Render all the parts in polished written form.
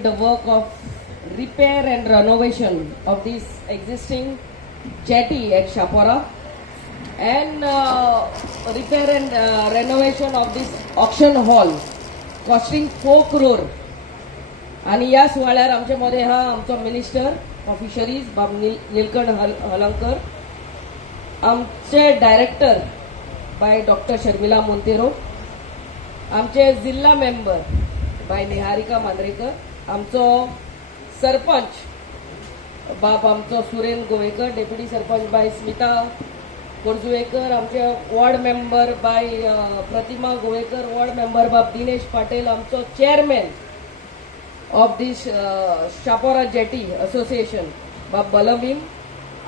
the work of repair and renovation of this existing jetty at Shapora and repair and renovation of this auction hall costing 4 crore. आणि या सुवाळ्यार आमचे मध्ये हा आमचो minister of fisheries बाब नीलकंठ हलंकर, आमचे director by doctor Sharmila Monteiro, आमचे जिल्हा मेंबर बाय निहारिका मांद्रेकर, आमचो सरपंच बाब आमचो सुरेन गोवेकर, डेप्युटी सरपंच बाय स्मिता कोरजुवेकर, आमचे वॉर्ड मेंबर बाय प्रतिमा गोवेकर, वॉर्ड मेंबर बाब दिनेश पाटील, आमचो chairman of this Chapora jetty association बाब बलवीन,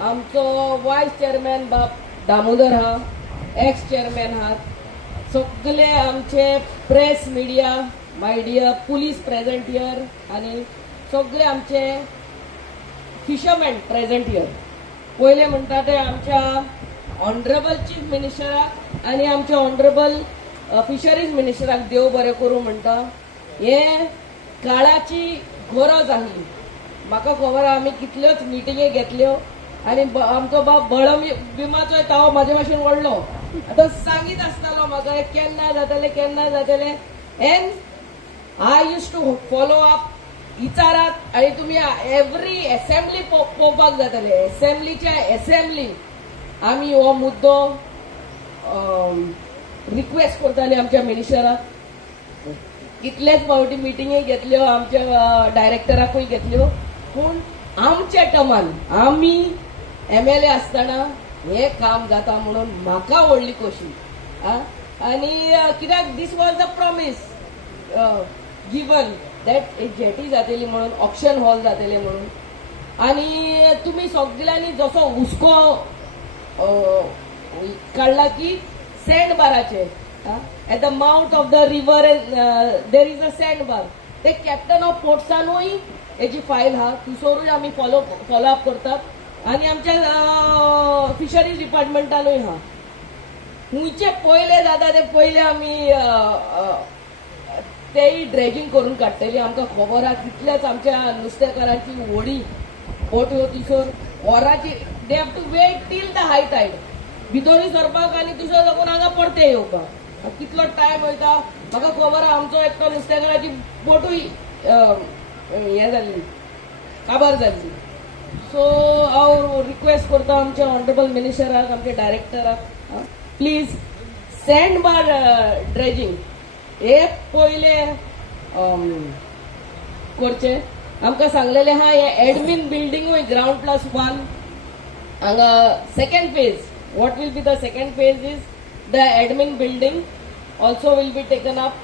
आमचो वायस चेअरमॅन बाब दामोदर हा, एक्स चेअरमॅन हा, सगळे आमचे press media my dear police present here आणि सगळे आमचे फिशरमॅन प्रेझेंट हियर. पहिले म्हणटा ते आमच्या ऑनरेबल चीफ मिनिस्टराक आणि आमच्या ऑनरेबल फिशरीज मिनिस्टराक देव बरें करूं म्हणटा. हे काळाची गरज आसली. म्हाका खबर आमी कितल्योच मिटिंगे घेतल्यो आणि आमचो बाब बळम विमाचो तावो म्हाजे भाशेन व्हडलो आतां सांगीत आसतालो म्हाका केन्ना जातले and I use to follow up विचारात आणि तुम्ही एव्हरी असेंब्ली पळोवपाक जातले. असेंब्लीच्या असेंब्ली आमी हो मुद्दो रिक्वेस्ट करताली आमच्या मिनिस्टराक. कितलेच फावटी मिटिंगे घेतल्यो, आमच्या डायरेक्टराकूय घेतल्यो, पूण आमच्या टर्मान आमी MLA आसतना हे काम जाता म्हणून म्हाका व्हडली खोशी. आणि कित्याक this was the promise given that एक जेटी जातली म्हणून, ऑक्शन हॉल जातले म्हणून. आणि तुम्ही सगळ्यांनी जसो हुस्को काढला की सँडबाराचे at the mouth of the river there is a sandbar. ते कॅप्टन ऑफ पोर्ट्सानूय याची फाईल हा तुसोरूय आम्ही फॉलो अप करतात आणि आमच्या फिशरीज डिपार्टमेंटानूय हा. हुंयचे पयले जाता ते पयले आमी तेय ड्रेजिंग करून काडटली. आमकां खबर आहा कितलेच आमच्या नुस्तेकारांची व्हडी बोट तिसोर वरांची they have to wait till the high tide भितरूय सरपाक आणि दुसरो लागून हांगा परते येवपाक कितलो टायम वयता. म्हाका खबर आहा आमचो एकटो नुस्तेकाराची बोटूय हे जाल्ली, काबार जाल्ली. सो हांव रिक्वेस्ट करता आमच्या ऑनरेबल मिनिस्टराक, आमच्या डायरेक्टराक, प्लीज सँडबार ड्रेजिंग हे पयले करचे. आमकां सांगलेले हा हे एडमिन बिल्डिंगूय ground+1 हांगा second phase. what will be the second phase is the admin building also will be taken up.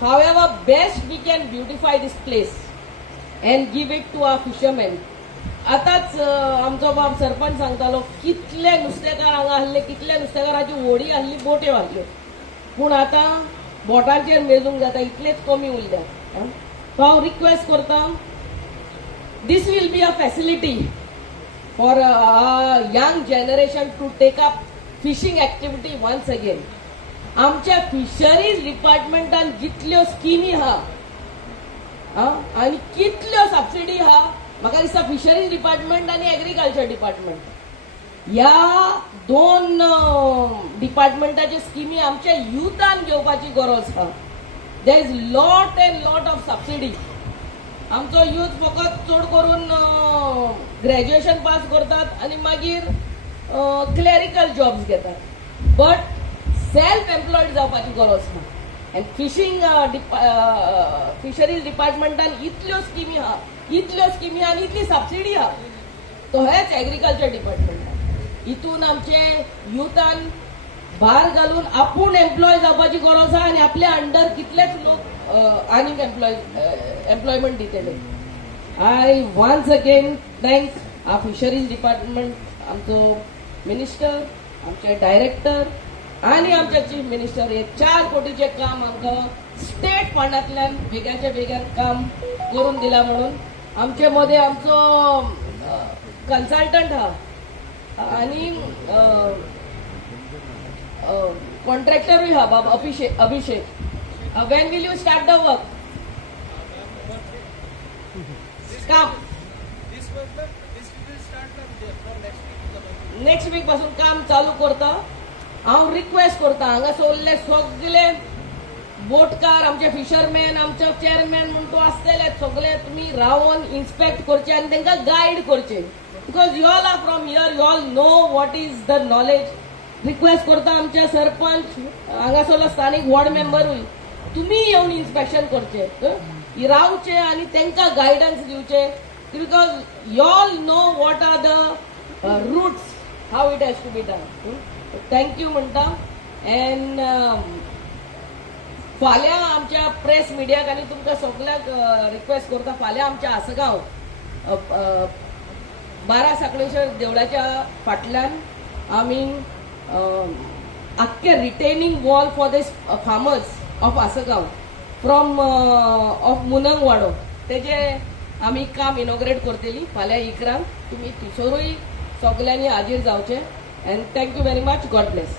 However best we can beautify this place and give it to our fishermen. आताच आमचो बाब सरपंच सांगतालो कितले नुस्तेकार हांगा आसले, कितले नुस्तेकाराची व्हडी आसली, बोट्यो आसल्यो, पूण आतां बोटांचेर मेजूंक जाता इतलेच कमी उरल्या. सो हांव रिक्वेस्ट करता this will be a facility for a young generation to take up fishing activity once again. आमच्या फिशरीज डिपार्टमेंटान जितल्यो स्किमी हा आणि कितल्यो सबसिडी हा, म्हाका दिसता फिशरीज डिपार्टमेंट आणि एग्रीकल्चर डिपार्टमेंट ह्या दोन डिपार्टमेंटाचे स्किमी आमच्या युथान घेवपाची गरज हा. There is lot and lot of subsidy. आमचो यूथ फकत चड करून ग्रॅज्युएशन पास करतात आणि मागीर क्लॅरिकल जॉब्स घेतात, बट सेल्फ एम्प्लॉयड जावपाची गरज ना. अँड फिशरीज डिपार्टमेंटान इतल्यो स्किमी हा आणि इतली सबसिडी हा, तो हेच एग्रीकल्चर डिपार्टमेंटान. हितून आमचे युथान भार घालून आपूण एम्प्लॉय जावपाची गरज आहा आणि आपल्या अंडर कितलेच लोक आनीक एम्प्लॉयमेंट दितले. आय वन्स अगेन थँक्स आ फिशरीज डिपार्टमेंट, आमचो मिनिस्टर, आमचे डायरेक्टर आणि आमचे चीफ मिनिस्टर. हे 4 कोटीचे काम आमकां स्टेट फंडांतल्यान बेग्याच्या बेग्यान काम करून दिला म्हणून. आमचे मध्ये आमचो कन्सल्टंट हा आणि कॉन्ट्रॅक्टरूय हा बाबा अभिषेक. When will you start the work? काम नेक्स्ट वीक पासून काम चालू करता. हांव रिक्वेस्ट करता हांगा सोल्ले सगळे बोटकार, आमचे फिशरमॅन, आमचे चेअरमॅन म्हण तूं आसतले सगळे तुमी रावन इन्स्पेक्ट करचे आनी तांकां गायड करचे. Because you all are from here, you all know what is the knowledge. Request करता आमचे सरपंच, हांगासरलो स्थानिक वॉर्ड मेंबरूय तुमी येवन इन्स्पेक्शन करचे, रावचे आनी तांकां गायडन्स दिवचे. Because you all know what R the roots, how it has to be done. Thank you म्हणटा. अँड फाल्यां आमच्या प्रेस मिडियाक आनी तुमकां सगळ्याक रिक्वेस्ट करता, फाल्यां आमच्या आसगांव 12 साखळेश्वर देवळाच्या फाटल्यान आमी आख्खे retaining wall for this farmers of Asgaon from of Munangwado तेजे आमी काम इनॉग्रेट करतली फाल्यां 11. तुमी थिसरूय सगळ्यांनी हाजीर जावचे. And thank you very much. God bless.